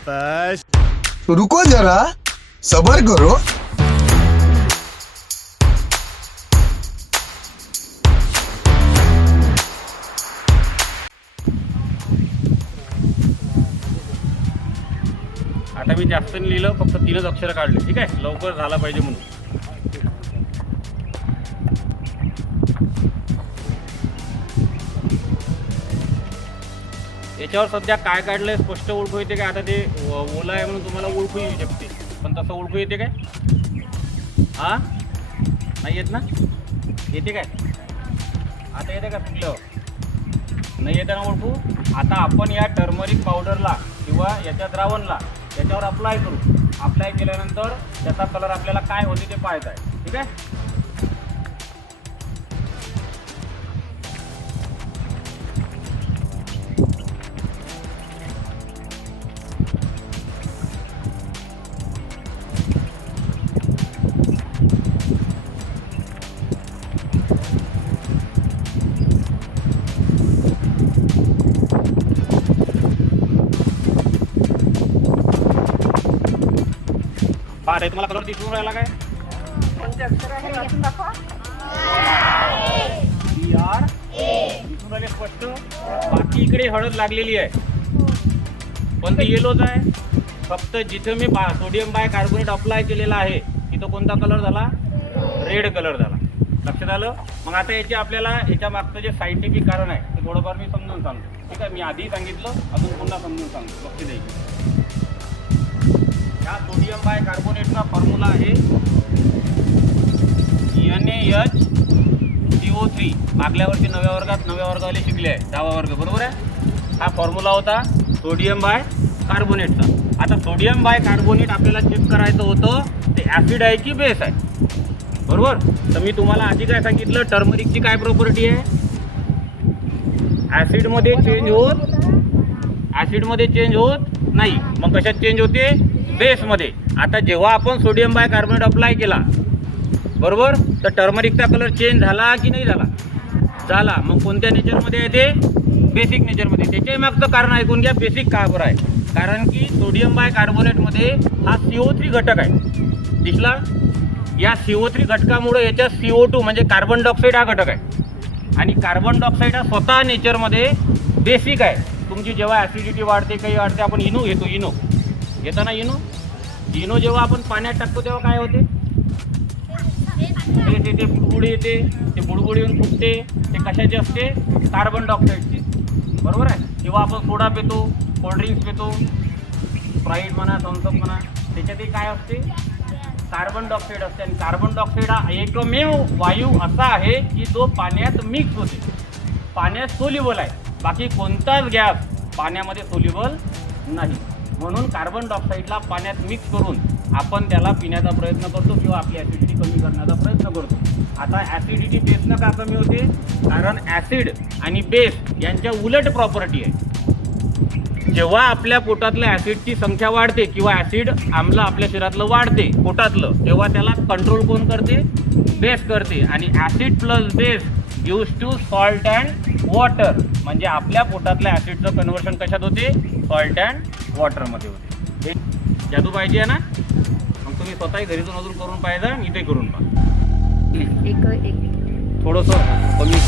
शाबाश. रुको जरा सबर करो. आता मी जास्त नाही लिहिलं, फक्त 3च अक्षर काढले. ठीक आहे, लवकर झाला पाहिजे म्हणून. याच्यावर सध्या काय काढलंय स्पष्ट ओळखू येते काय? आता ते ओला आहे म्हणून तुम्हाला ओळखू येऊ शकते, पण तसं ओळखू येते काय? हा, नाही येत ना? येते काय? आता येते का सुटल्यावर? नाही येते ना ओळखू? आता आपण या टर्मरिक पावडरला किंवा याच्या द्रावणला त्याच्यावर अप्लाय करू. अप्लाय केल्यानंतर त्याचा कलर आपल्याला काय होते ते पाहत आहे. ठीक आहे, रे तुम्हाला कलर दिसून राहिला काय? कोणते अक्षर आहे वाचून दाखवा. दिसून राहिले स्पष्ट. बाकी इकडे हळद लागलेली आहे, पण ती येलोच आहे. फक्त जिथे मी सोडियम बायकार्बोनेट अप्लाय केलेला आहे तिथं कोणता कलर झाला? रेड कलर झाला. लक्षात आलं? मग आता याचे आपल्याला याच्या मागचं जे सायंटिफिक कारण आहे ते थोडंफार मी समजून सांगतो. ठीक आहे, मी आधी सांगितलं, अजून पुन्हा समजून सांगतो. लक्ष द्यायचं. या सोडियम बायकार्बोनेटचा फॉर्म्युला आहे NaHCO3. मागल्या वर्षी नव्या वर्गावाले शिकले आहे, 10वा वर्ग, बरोबर आहे. हा फॉर्म्युला होता सोडियम बायकार्बोनेटचा. आता सोडियम बायकार्बोनेट आपल्याला चेक करायचं होतं ते ॲसिड आहे की बेस आहे, बरोबर. तर मी तुम्हाला आधी काय सांगितलं, टर्मरिकची काय प्रॉपर्टी आहे? ॲसिडमध्ये चेंज होत नाही. मग कशात चेंज होते? बेसमध्ये. आता जेव्हा आपण सोडियम बायकार्बोनेट अप्लाय केला, बरोबर, तर टर्मरिकचा कलर चेंज झाला की नाही झाला? झाला. मग कोणत्या नेचरमध्ये येते? बेसिक नेचरमध्ये. त्याच्या मागचं कारण ऐकून घ्या, बेसिक का बरं आहे. कारण की सोडियम बायकार्बोनेटमध्ये हा CO3 घटक आहे. दिसला? या CO3 घटकामुळे याच्या CO2 म्हणजे कार्बन डायऑक्साईड हा घटक आहे. आणि कार्बन डायऑक्साईड हा स्वतः नेचरमध्ये बेसिक आहे. तुमची जेव्हा ॲसिडिटी वाढते, काही वाढते, आपण इनो घेतो. इनो घेताना इनो जेव्हा आपण पाण्यात टाकतो तेव्हा काय होते? ते बुडबुडी येते. ते बुडबुडी येऊन फुटते. ते कशाचे असते? कार्बन डायऑक्साईडचे, बरोबर आहे. जेव्हा आपण सोडा पितो, कोल्ड्रिंक्स पितो, स्प्राईट म्हणा, थम्सअप म्हणा, त्याच्यातही काय असते? कार्बन डायऑक्साईड असते. आणि कार्बन डायऑक्साईड हा एकमेव वायू असा आहे की जो पाण्यात मिक्स होते, पाण्यात सोल्युबल आहे. बाकी कोणताच गॅस पाण्यामध्ये सोल्युबल नाही. म्हणून कार्बन डायऑक्साईडला पाण्यात मिक्स करून आपण त्याला पिण्याचा प्रयत्न करतो किंवा आपली ॲसिडिटी कमी करण्याचा प्रयत्न करतो. आता ॲसिडिटी बेसनं का कमी होते? कारण ॲसिड आणि बेस यांच्या उलट प्रॉपर्टी आहे. जेव्हा आपल्या पोटातल्या ॲसिडची संख्या वाढते किंवा ॲसिड आम्ल आपल्या शरीरातलं वाढते पोटातलं, तेव्हा त्याला कंट्रोल कोण करते? बेस करते. आणि acid plus base use to salt and water. म्हणजे आपल्या पोटातल्या ॲसिडचं कन्व्हर्शन कशात होते? सॉल्ट अँड वॉटरमध्ये होते. हे जादू पाहिजे आहे ना? मग तुम्ही स्वतःही घरीतून अजून करून पाहिजे, इथे करून पहा. एक थोडंसं कमी